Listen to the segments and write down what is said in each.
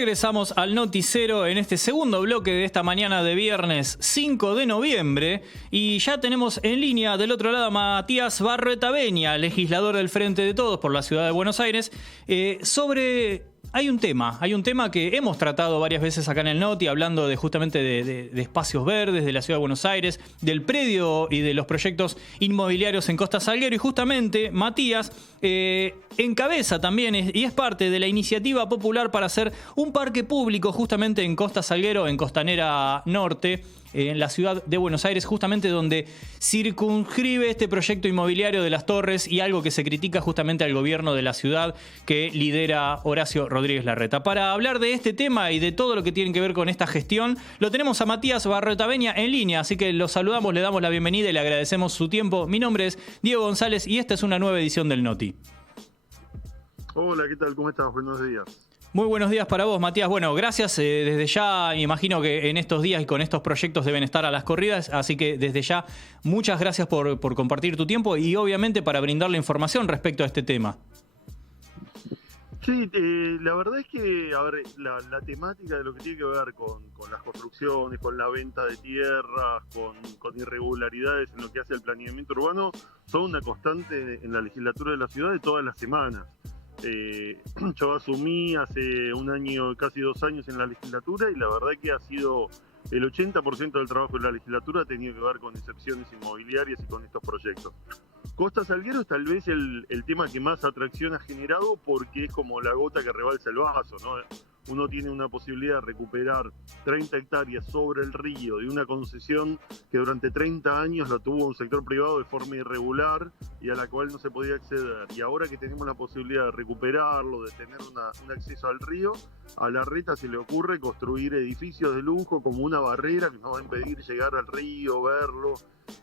Regresamos al Noticiero en este segundo bloque de esta mañana de viernes 5 de noviembre y ya tenemos en línea del otro lado a Matías Barroetaveña, legislador del Frente de Todos por la Ciudad de Buenos Aires, Hay un tema que hemos tratado varias veces acá en el Noti, hablando justamente de espacios verdes de la Ciudad de Buenos Aires, del predio y de los proyectos inmobiliarios en Costa Salguero. Y justamente Matías encabeza también y es parte de la iniciativa popular para hacer un parque público justamente en Costa Salguero, en Costanera Norte, en la ciudad de Buenos Aires, justamente donde circunscribe este proyecto inmobiliario de Las Torres y algo que se critica justamente al gobierno de la ciudad que lidera Horacio Rodríguez Larreta. Para hablar de este tema y de todo lo que tiene que ver con esta gestión, lo tenemos a Matías Barroetaveña en línea, así que lo saludamos, le damos la bienvenida y le agradecemos su tiempo. Mi nombre es Diego González y esta es una nueva edición del Noti. Hola, ¿qué tal? ¿Cómo estás? Buenos días. Muy buenos días para vos, Matías. Bueno, gracias. Desde ya, me imagino que en estos días y con estos proyectos deben estar a las corridas, así que desde ya, muchas gracias por compartir tu tiempo y obviamente para brindar la información respecto a este tema. Sí, la verdad es que, a ver, la temática de lo que tiene que ver con las construcciones, con la venta de tierras, con irregularidades en lo que hace el planeamiento urbano, son una constante en la legislatura de la ciudad de todas las semanas. Yo asumí hace un año, casi 2 años en la legislatura y la verdad que ha sido el 80% del trabajo de la legislatura ha tenido que ver con excepciones inmobiliarias y con estos proyectos. Costa Salguero es tal vez el tema que más atracción ha generado porque es como la gota que rebalsa el vaso, ¿no? Uno tiene una posibilidad de recuperar 30 hectáreas sobre el río de una concesión que durante 30 años la tuvo un sector privado de forma irregular y a la cual no se podía acceder. Y ahora que tenemos la posibilidad de recuperarlo, de tener un acceso al río, a Larreta se le ocurre construir edificios de lujo como una barrera que nos va a impedir llegar al río, verlo.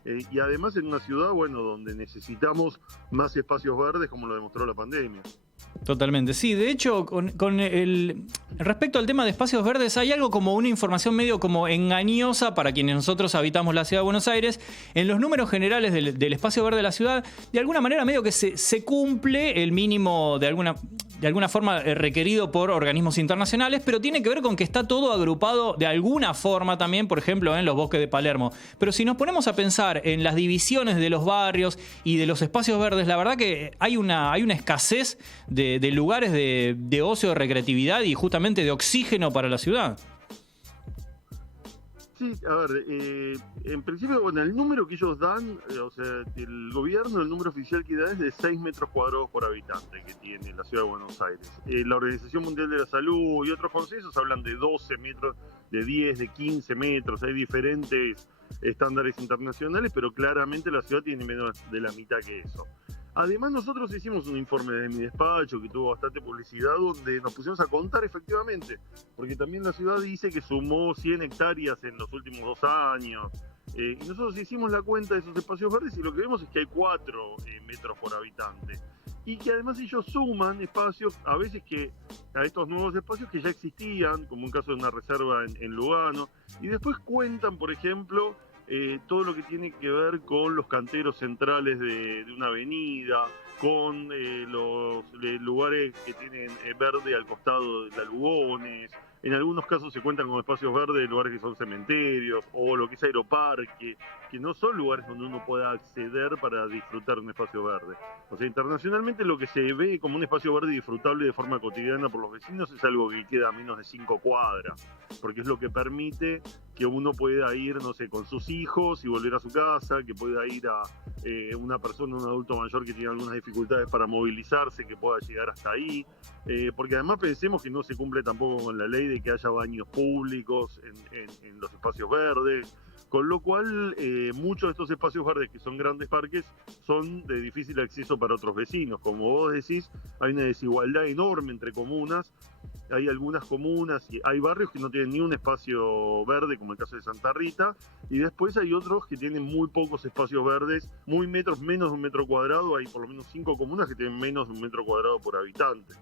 Y además en una ciudad, bueno, donde necesitamos más espacios verdes como lo demostró la pandemia. Totalmente, sí. De hecho, respecto al tema de espacios verdes, hay algo como una información medio como engañosa para quienes nosotros habitamos la ciudad de Buenos Aires. En los números generales del espacio verde de la ciudad, de alguna manera medio que se cumple el mínimo de alguna forma requerido por organismos internacionales, pero tiene que ver con que está todo agrupado de alguna forma también, por ejemplo, en los bosques de Palermo. Pero si nos ponemos a pensar en las divisiones de los barrios y de los espacios verdes, la verdad que hay una escasez de lugares de ocio, de recreatividad y justamente de oxígeno para la ciudad. Sí, a ver, en principio, bueno, el número que ellos dan, o sea, el gobierno, el número oficial que da es de 6 metros cuadrados por habitante que tiene la ciudad de Buenos Aires. La Organización Mundial de la Salud y otros consensos hablan de 12 metros, de 10, de 15 metros, hay diferentes estándares internacionales, pero claramente la ciudad tiene menos de la mitad que eso. Además, nosotros hicimos un informe de mi despacho que tuvo bastante publicidad donde nos pusimos a contar efectivamente, porque también la ciudad dice que sumó 100 hectáreas en los últimos 2 años. Y nosotros hicimos la cuenta de esos espacios verdes y lo que vemos es que hay 4 metros por habitante. Y que además ellos suman espacios, a veces a estos nuevos espacios que ya existían, como un caso de una reserva en Lugano, y después cuentan, por ejemplo, todo lo que tiene que ver con los canteros centrales de una avenida, con los lugares que tienen verde al costado de las Lugones. En algunos casos se cuentan con espacios verdes de lugares que son cementerios o lo que es aeroparque, que no son lugares donde uno pueda acceder para disfrutar de un espacio verde. O sea, internacionalmente lo que se ve como un espacio verde disfrutable de forma cotidiana por los vecinos es algo que queda a menos de 5 cuadras, porque es lo que permite que uno pueda ir, no sé, con sus hijos y volver a su casa, que pueda ir a una persona, un adulto mayor que tiene algunas dificultades para movilizarse, que pueda llegar hasta ahí, porque además pensemos que no se cumple tampoco con la ley de que haya baños públicos en los espacios verdes, con lo cual muchos de estos espacios verdes que son grandes parques son de difícil acceso para otros vecinos. Como vos decís, hay una desigualdad enorme entre comunas. Hay algunas comunas y hay barrios que no tienen ni un espacio verde, como el caso de Santa Rita, y después hay otros que tienen muy pocos espacios verdes, menos de 1 metro cuadrado. Hay por lo menos 5 comunas que tienen menos de 1 metro cuadrado por habitante.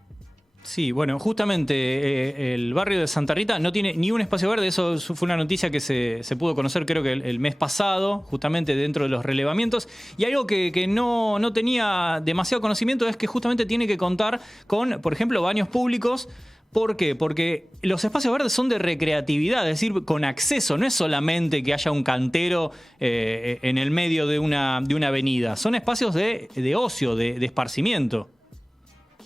Sí, bueno, justamente el barrio de Santa Rita no tiene ni un espacio verde. Eso fue una noticia que se pudo conocer creo que el mes pasado, justamente dentro de los relevamientos. Y algo que no tenía demasiado conocimiento es que justamente tiene que contar con, por ejemplo, baños públicos ¿Por qué? Porque los espacios verdes son de recreatividad, es decir, con acceso. No es solamente que haya un cantero en el medio de una avenida. Son espacios de ocio, de esparcimiento.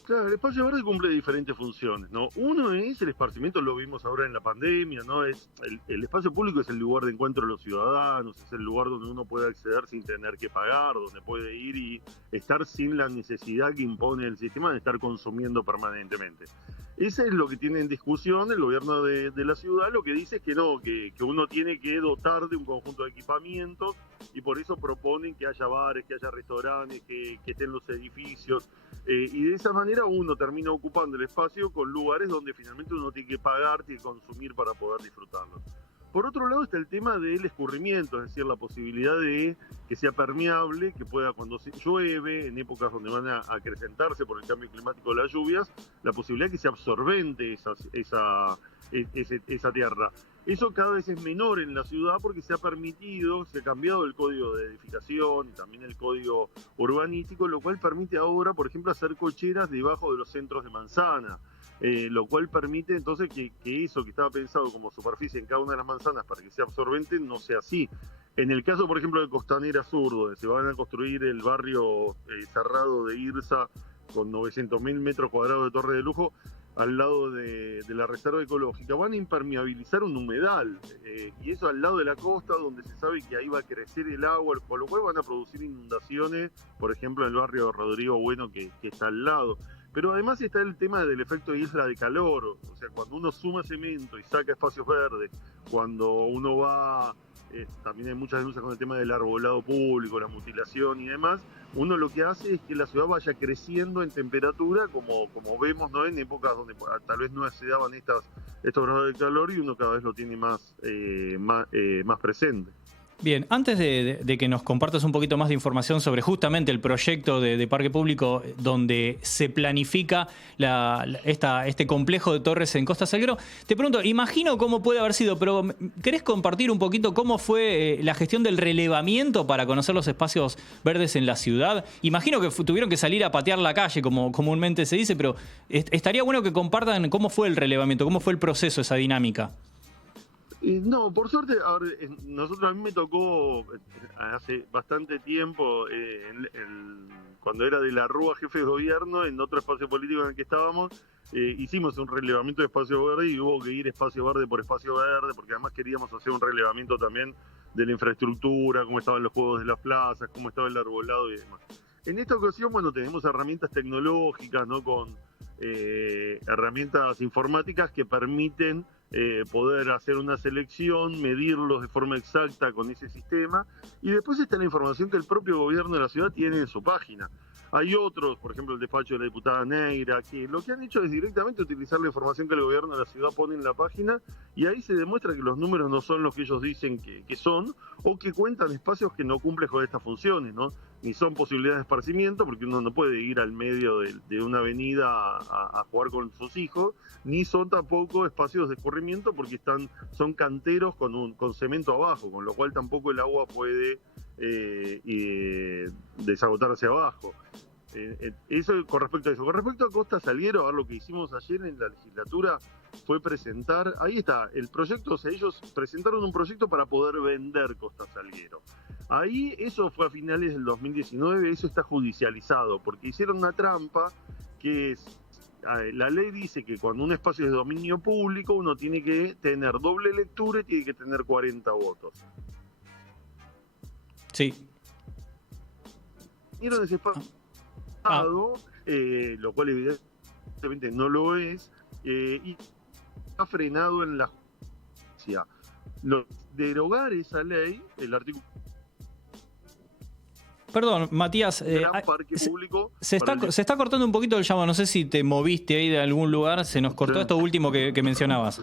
Claro, el espacio verde cumple diferentes funciones, ¿no? Uno es el esparcimiento, lo vimos ahora en la pandemia, ¿no? El espacio público es el lugar de encuentro de los ciudadanos, es el lugar donde uno puede acceder sin tener que pagar, donde puede ir y estar sin la necesidad que impone el sistema de estar consumiendo permanentemente. Ese es lo que tiene en discusión el gobierno de la ciudad, lo que dice es que no, que uno tiene que dotar de un conjunto de equipamientos y por eso proponen que haya bares, que haya restaurantes, que estén los edificios. Y de esa manera uno termina ocupando el espacio con lugares donde finalmente uno tiene que pagar, tiene que consumir para poder disfrutarlo. Por otro lado está el tema del escurrimiento, es decir, la posibilidad de que sea permeable, que pueda cuando se llueve, en épocas donde van a acrecentarse por el cambio climático de las lluvias, la posibilidad de que sea absorbente esa tierra. Eso cada vez es menor en la ciudad porque se ha permitido, se ha cambiado el código de edificación y también el código urbanístico, lo cual permite ahora, por ejemplo, hacer cocheras debajo de los centros de manzana. Lo cual permite entonces que eso que estaba pensado como superficie en cada una de las manzanas para que sea absorbente no sea así. En el caso, por ejemplo, de Costanera Sur, donde se van a construir el barrio cerrado de Irsa con 900.000 metros cuadrados de torre de lujo, al lado de la reserva ecológica, van a impermeabilizar un humedal, y eso al lado de la costa, donde se sabe que ahí va a crecer el agua, con lo cual van a producir inundaciones, por ejemplo, en el barrio de Rodrigo Bueno, que está al lado. Pero además está el tema del efecto de isla de calor, o sea, cuando uno suma cemento y saca espacios verdes, cuando uno va, también hay muchas denuncias con el tema del arbolado público, la mutilación y demás, uno lo que hace es que la ciudad vaya creciendo en temperatura, como vemos, ¿no? En épocas donde tal vez no se daban estos grados de calor y uno cada vez lo tiene más presente. Bien, antes de que nos compartas un poquito más de información sobre justamente el proyecto de parque público donde se planifica este complejo de torres en Costa Salguero, te pregunto, imagino cómo puede haber sido, pero ¿querés compartir un poquito cómo fue la gestión del relevamiento para conocer los espacios verdes en la ciudad? Imagino que tuvieron que salir a patear la calle, como comúnmente se dice, pero estaría bueno que compartan cómo fue el relevamiento, cómo fue el proceso, esa dinámica. No, por suerte, a mí me tocó hace bastante tiempo, cuando era de la Rúa jefe de gobierno, en otro espacio político en el que estábamos, hicimos un relevamiento de espacio verde y hubo que ir espacio verde por espacio verde, porque además queríamos hacer un relevamiento también de la infraestructura, cómo estaban los juegos de las plazas, cómo estaba el arbolado y demás. En esta ocasión, bueno, tenemos herramientas tecnológicas, ¿no? Con herramientas informáticas que permiten poder hacer una selección, medirlos de forma exacta con ese sistema, y después está la información que el propio gobierno de la ciudad tiene en su página. Hay otros, por ejemplo el despacho de la diputada Neira, que lo que han hecho es directamente utilizar la información que el gobierno de la ciudad pone en la página, y ahí se demuestra que los números no son los que ellos dicen que son, o que cuentan espacios que no cumplen con estas funciones, ¿no? Ni son posibilidades de esparcimiento, porque uno no puede ir al medio de una avenida a jugar con sus hijos, ni son tampoco espacios de escurrimiento, porque son canteros con cemento abajo, con lo cual tampoco el agua puede desagotar hacia abajo. Eso con respecto a eso. Con respecto a Costa Salguero, a ver, lo que hicimos ayer en la legislatura fue presentar, ahí está, el proyecto, o sea, ellos presentaron un proyecto para poder vender Costa Salguero. Ahí, eso fue a finales del 2019, eso está judicializado, porque hicieron una trampa que es, la ley dice que cuando un espacio es de dominio público, uno tiene que tener doble lectura y tiene que tener 40 votos. Sí. Vieron ese espacio, lo cual evidentemente no lo es, y está frenado en la justicia. Derogar esa ley, el artículo... Perdón, Matías, parque público se está cortando un poquito el llamado, no sé si te moviste ahí de algún lugar, se nos cortó esto último que mencionabas.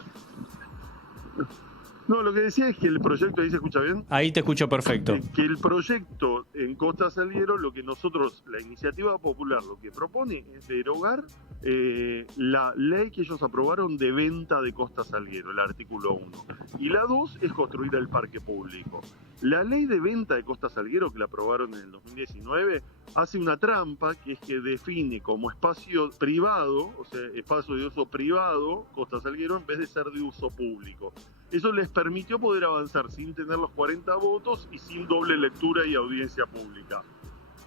No, lo que decía es que el proyecto, ahí se escucha bien. Ahí te escucho perfecto. Que el proyecto en Costa Salguero, lo que nosotros, la iniciativa popular, lo que propone es derogar la ley que ellos aprobaron de venta de Costa Salguero, el artículo 1. Y la 2 es construir el parque público. La ley de venta de Costa Salguero, que la aprobaron en el 2019, hace una trampa, que es que define como espacio privado, o sea, espacio de uso privado, Costa Salguero, en vez de ser de uso público. Eso les permitió poder avanzar sin tener los 40 votos y sin doble lectura y audiencia pública.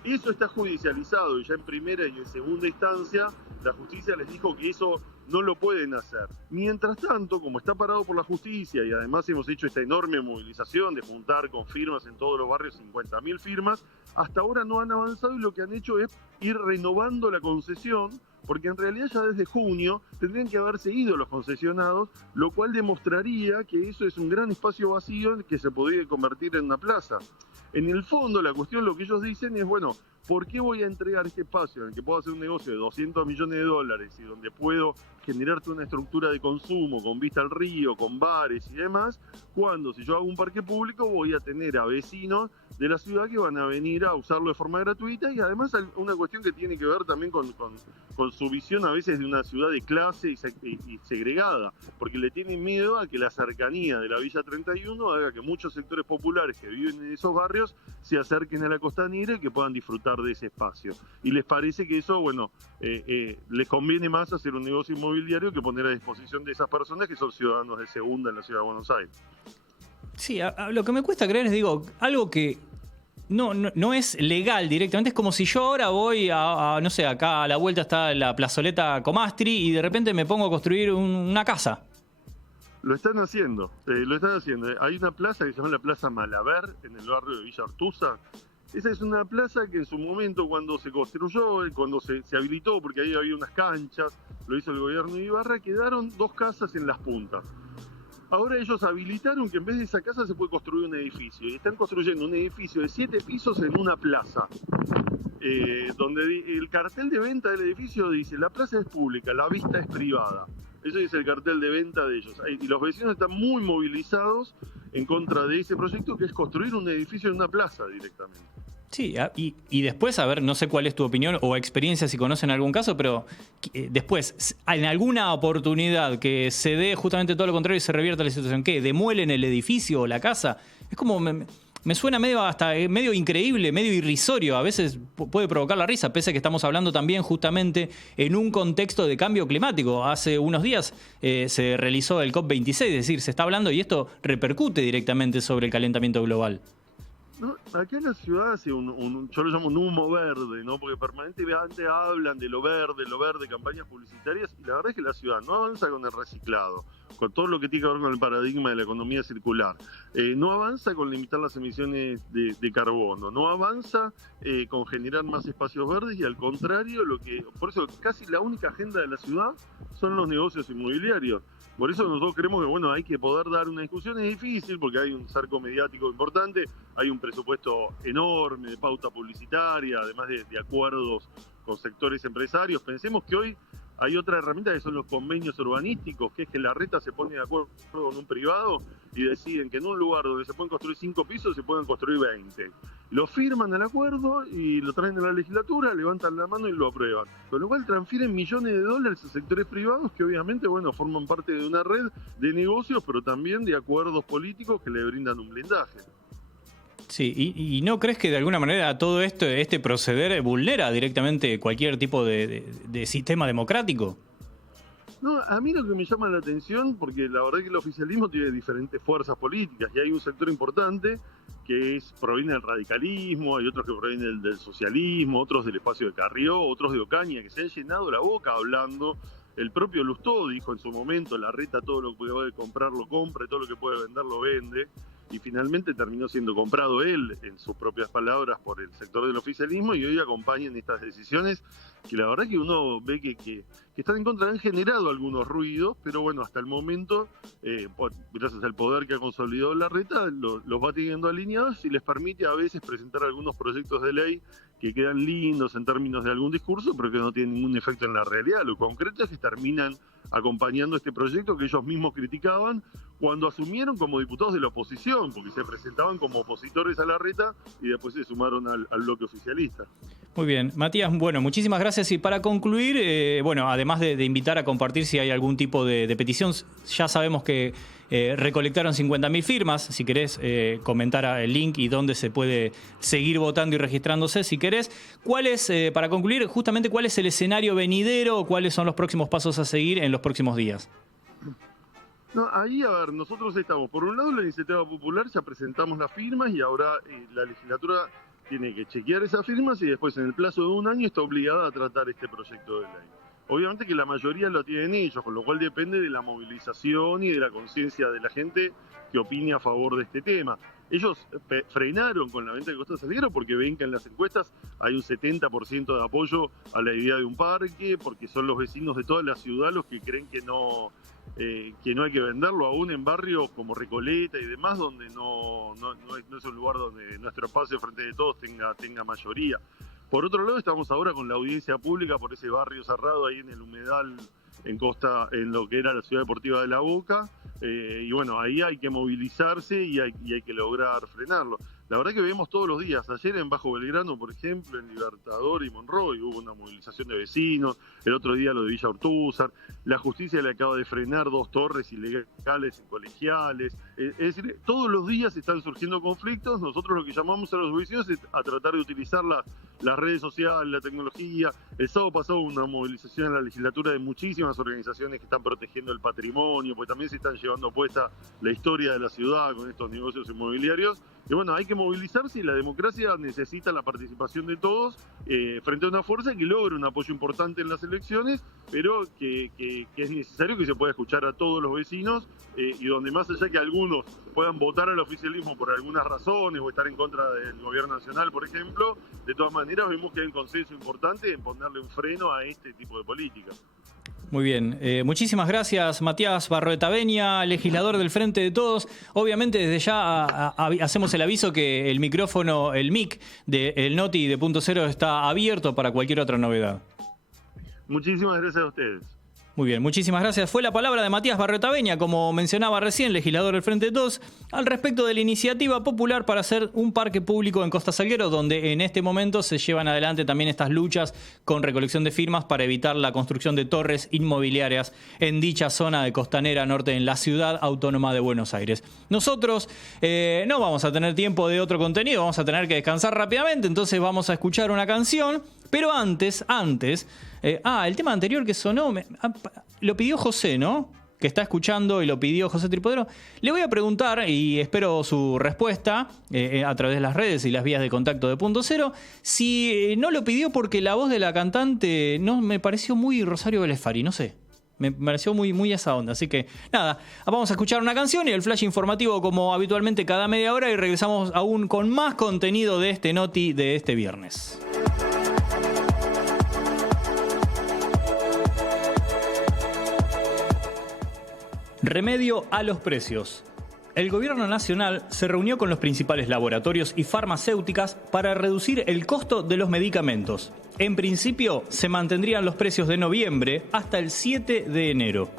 Eso está judicializado y ya en primera y en segunda instancia la justicia les dijo que eso no lo pueden hacer. Mientras tanto, como está parado por la justicia y además hemos hecho esta enorme movilización de juntar con firmas en todos los barrios 50.000 firmas, hasta ahora no han avanzado y lo que han hecho es ir renovando la concesión, porque en realidad ya desde junio tendrían que haberse ido los concesionados, lo cual demostraría que eso es un gran espacio vacío que se podría convertir en una plaza. En el fondo, la cuestión, lo que ellos dicen es, bueno, ¿por qué voy a entregar este espacio en el que puedo hacer un negocio de $200 millones y donde puedo generarte una estructura de consumo con vista al río, con bares y demás, cuando si yo hago un parque público voy a tener a vecinos de la ciudad que van a venir a usarlo de forma gratuita? Y además una cuestión que tiene que ver también con su visión a veces de una ciudad de clase y segregada, porque le tienen miedo a que la cercanía de la Villa 31 haga que muchos sectores populares que viven en esos barrios se acerquen a la costanera y que puedan disfrutar de ese espacio. Y les parece que eso, bueno, les conviene más hacer un negocio inmobiliario que poner a disposición de esas personas que son ciudadanos de segunda en la ciudad de Buenos Aires. Sí, lo que me cuesta creer es, digo, algo que no es legal directamente. Es como si yo ahora voy no sé, acá a la vuelta está la plazoleta Comastri y de repente me pongo a construir una casa. Lo están haciendo. Hay una plaza que se llama la Plaza Malaver en el barrio de Villa Artuza. Esa es una plaza que en su momento, cuando se construyó, cuando se habilitó, porque ahí había unas canchas, lo hizo el gobierno de Ibarra, quedaron 2 casas en las puntas. Ahora ellos habilitaron que en vez de esa casa se puede construir un edificio. Y están construyendo un edificio de 7 pisos en una plaza. Donde el cartel de venta del edificio dice: la plaza es pública, la vista es privada. Ese es el cartel de venta de ellos. Y los vecinos están muy movilizados en contra de ese proyecto, que es construir un edificio en una plaza directamente. Sí, y después, a ver, no sé cuál es tu opinión o experiencia, si conocen algún caso, pero después, en alguna oportunidad que se dé justamente todo lo contrario y se revierta la situación, ¿qué? ¿Demuelen el edificio o la casa? Es como, me suena medio increíble, medio irrisorio. A veces puede provocar la risa, pese a que estamos hablando también justamente en un contexto de cambio climático. Hace unos días se realizó el COP26, es decir, se está hablando y esto repercute directamente sobre el calentamiento global. No, acá en la ciudad hace yo lo llamo un humo verde, ¿no? Porque permanentemente hablan de lo verde, campañas publicitarias, y la verdad es que la ciudad no avanza con el reciclado, con todo lo que tiene que ver con el paradigma de la economía circular, no avanza con limitar las emisiones de carbono, no avanza con generar más espacios verdes, y al contrario, por eso casi la única agenda de la ciudad son los negocios inmobiliarios. Por eso nosotros creemos que, bueno, hay que poder dar una discusión. Es difícil porque hay un cerco mediático importante, hay un presupuesto enorme de pauta publicitaria, además de acuerdos con sectores empresarios. Pensemos que hoy hay otra herramienta que son los convenios urbanísticos, que es que la reta se pone de acuerdo con un privado y deciden que en un lugar donde se pueden construir 5 pisos se pueden construir 20. Lo firman el acuerdo y lo traen a la legislatura, levantan la mano y lo aprueban. Con lo cual transfieren millones de dólares a sectores privados que obviamente, bueno, forman parte de una red de negocios, pero también de acuerdos políticos que le brindan un blindaje. Sí, y ¿no crees que de alguna manera todo este proceder vulnera directamente cualquier tipo de sistema democrático? No, a mí lo que me llama la atención, porque la verdad es que el oficialismo tiene diferentes fuerzas políticas y hay un sector importante que proviene del radicalismo, hay otros que provienen del socialismo, otros del espacio de Carrió, otros de Ocaña, que se han llenado la boca hablando. El propio Lustó dijo en su momento: la reta todo lo que puede comprar lo compra, todo lo que puede vender lo vende. Y finalmente terminó siendo comprado él, en sus propias palabras, por el sector del oficialismo, y hoy acompañan estas decisiones que la verdad que uno ve que están en contra. Han generado algunos ruidos, pero bueno, hasta el momento, gracias al poder que ha consolidado la reta, los va teniendo alineados y les permite a veces presentar algunos proyectos de ley que quedan lindos en términos de algún discurso, pero que no tienen ningún efecto en la realidad. Lo concreto es que terminan acompañando este proyecto que ellos mismos criticaban cuando asumieron como diputados de la oposición, porque se presentaban como opositores a la reta y después se sumaron al bloque oficialista. Muy bien, Matías, bueno, muchísimas gracias. gracias. Y para concluir, bueno, además de invitar a compartir si hay algún tipo de petición, ya sabemos que recolectaron 50.000 firmas. Si querés comentar el link y dónde se puede seguir votando y registrándose, si querés. ¿Cuál es, para concluir, justamente cuál es el escenario venidero o cuáles son los próximos pasos a seguir en los próximos días? No, ahí, a ver, nosotros estamos, por un lado, la iniciativa popular, ya presentamos las firmas y ahora la legislatura tiene que chequear esas firmas y después, en el plazo de un año, está obligada a tratar este proyecto de ley. Obviamente que la mayoría lo tienen ellos, con lo cual depende de la movilización y de la conciencia de la gente que opine a favor de este tema. Ellos frenaron con la venta de Costa Salguero porque ven que en las encuestas hay un 70% de apoyo a la idea de un parque, porque son los vecinos de toda la ciudad los que creen que no hay que venderlo, aún en barrios como Recoleta y demás, donde no es un lugar donde nuestro espacio Frente de Todos tenga mayoría. Por otro lado, estamos ahora con la audiencia pública por ese barrio cerrado ahí en el Humedal, en lo que era la Ciudad Deportiva de La Boca, y bueno, ahí hay que movilizarse y hay que lograr frenarlo. La verdad que vemos todos los días. Ayer en Bajo Belgrano, por ejemplo, en Libertador y Monroy hubo una movilización de vecinos. El otro día lo de Villa Ortúzar. La justicia le acaba de frenar 2 torres ilegales en colegiales. Es decir, todos los días están surgiendo conflictos. Nosotros lo que llamamos a los vecinos es a tratar de utilizar las redes sociales, la tecnología. El sábado pasado hubo una movilización en la legislatura de muchísimas organizaciones que están protegiendo el patrimonio, porque también se están llevando puesta la historia de la ciudad con estos negocios inmobiliarios. Y bueno, hay que movilizarse y la democracia necesita la participación de todos frente a una fuerza que logre un apoyo importante en las elecciones, pero que es necesario que se pueda escuchar a todos los vecinos y donde más allá que algunos puedan votar al oficialismo por algunas razones o estar en contra del gobierno nacional, por ejemplo, de todas maneras vemos que hay un consenso importante en ponerle un freno a este tipo de políticas. Muy bien. Muchísimas gracias, Matías Barroetaveña, legislador del Frente de Todos. Obviamente, desde ya hacemos el aviso que el micrófono, el mic del Noti de Punto Cero está abierto para cualquier otra novedad. Muchísimas gracias a ustedes. Muy bien, muchísimas gracias. Fue la palabra de Matías Barroetaveña, como mencionaba recién, legislador del Frente de Todos, al respecto de la iniciativa popular para hacer un parque público en Costa Salguero, donde en este momento se llevan adelante también estas luchas con recolección de firmas para evitar la construcción de torres inmobiliarias en dicha zona de Costanera Norte en la Ciudad Autónoma de Buenos Aires. Nosotros no vamos a tener tiempo de otro contenido, vamos a tener que descansar rápidamente, entonces vamos a escuchar una canción, pero antes... el tema anterior que sonó, lo pidió José, ¿no? Que está escuchando y lo pidió José Tripodero. Le voy a preguntar, y espero su respuesta a través de las redes y las vías de contacto de Punto Cero, si no lo pidió porque la voz de la cantante no me pareció muy Rosario Belefari, no sé. Me pareció muy esa onda. Así que nada, vamos a escuchar una canción y el flash informativo como habitualmente cada media hora y regresamos aún con más contenido de este Noti de este viernes. Remedio a los precios. El gobierno nacional se reunió con los principales laboratorios y farmacéuticas para reducir el costo de los medicamentos. En principio, se mantendrían los precios de noviembre hasta el 7 de enero.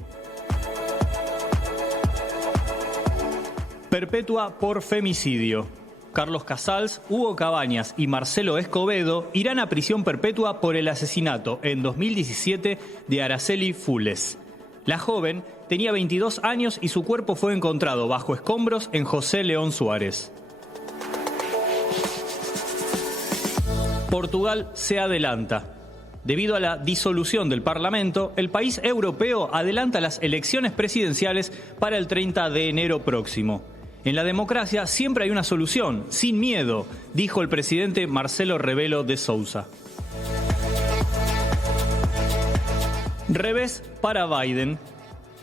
Perpetua por femicidio. Carlos Casals, Hugo Cabañas y Marcelo Escobedo irán a prisión perpetua por el asesinato en 2017 de Araceli Fules. La joven tenía 22 años y su cuerpo fue encontrado bajo escombros en José León Suárez. Portugal se adelanta. Debido a la disolución del Parlamento, el país europeo adelanta las elecciones presidenciales para el 30 de enero próximo. En la democracia siempre hay una solución, sin miedo, dijo el presidente Marcelo Rebelo de Sousa. Revés para Biden.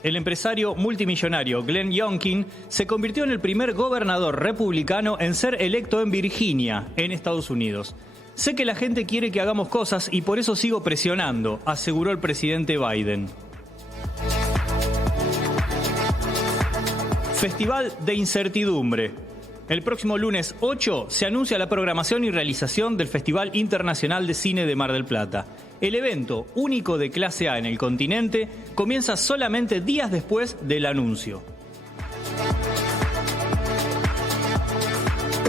El empresario multimillonario Glenn Youngkin se convirtió en el primer gobernador republicano en ser electo en Virginia, en Estados Unidos. Sé que la gente quiere que hagamos cosas y por eso sigo presionando, aseguró el presidente Biden. Festival de Incertidumbre. El próximo lunes 8 se anuncia la programación y realización del Festival Internacional de Cine de Mar del Plata. El evento, único de clase A en el continente, comienza solamente días después del anuncio.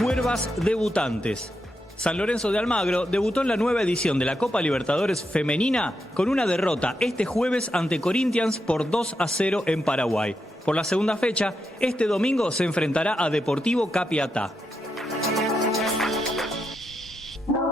Cuervas debutantes. San Lorenzo de Almagro debutó en la nueva edición de la Copa Libertadores Femenina con una derrota este jueves ante Corinthians por 2-0 en Paraguay. Por la segunda fecha, este domingo se enfrentará a Deportivo Capiatá.